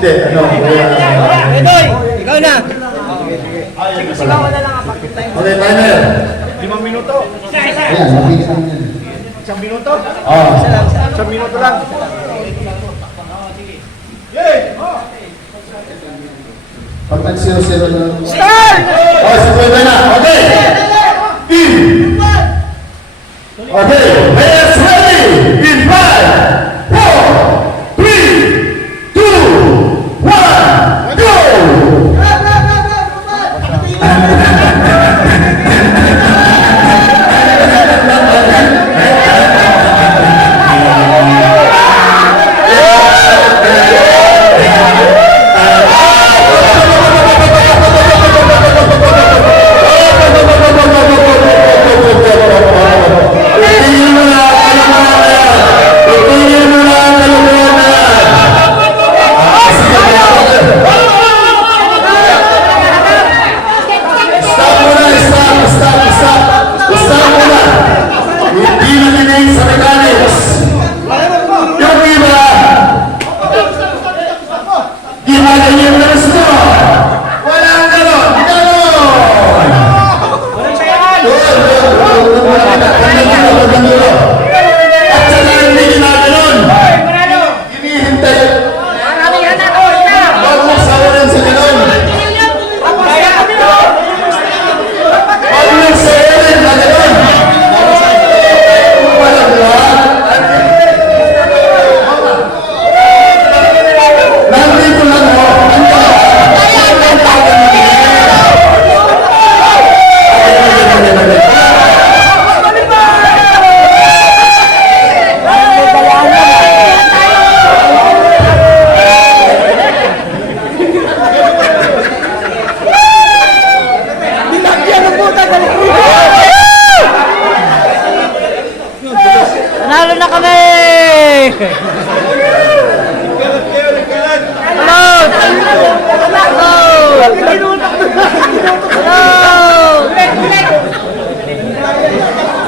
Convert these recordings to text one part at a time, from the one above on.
Hindi, ano. Edoy, ikaw na. Okay, timer. Limang minuto. Ayan, mabilis lang yan. Isang minuto. Oh. Isang minuto lang. Pag nag 0-0 na. Oh, si Kuya na. Okay.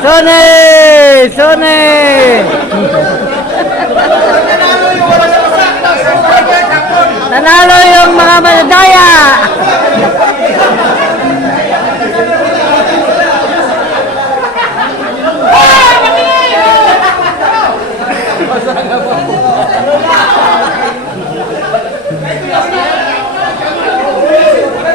Sony! Sony! Nanalo yung mga manadaya!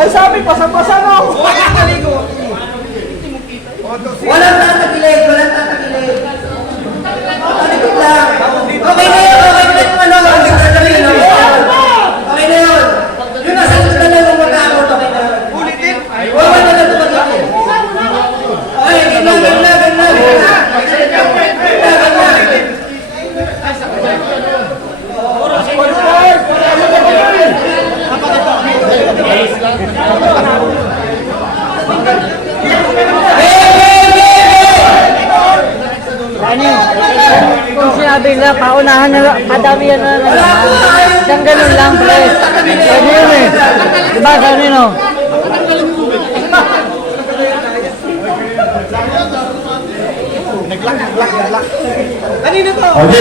Ay sabi, pasang-pasa na ako. Walang tatagilig, walang tatagilig. Talikod lang. Okay na yun, okay na yung ano, ang sasabi, no? Okay na yun. Yung nasa na lang yung magkakot, okay na yun. Ulitin? Huwag na lang tumagigil. Okay, ganda, ganda, ganda, ganda. Ganda, ganda. Ano yun? Kung nila, paunahan na, padamihan na lang. Isang ganun lang, pre. Pwede yun eh. Diba, sabi no? Okay,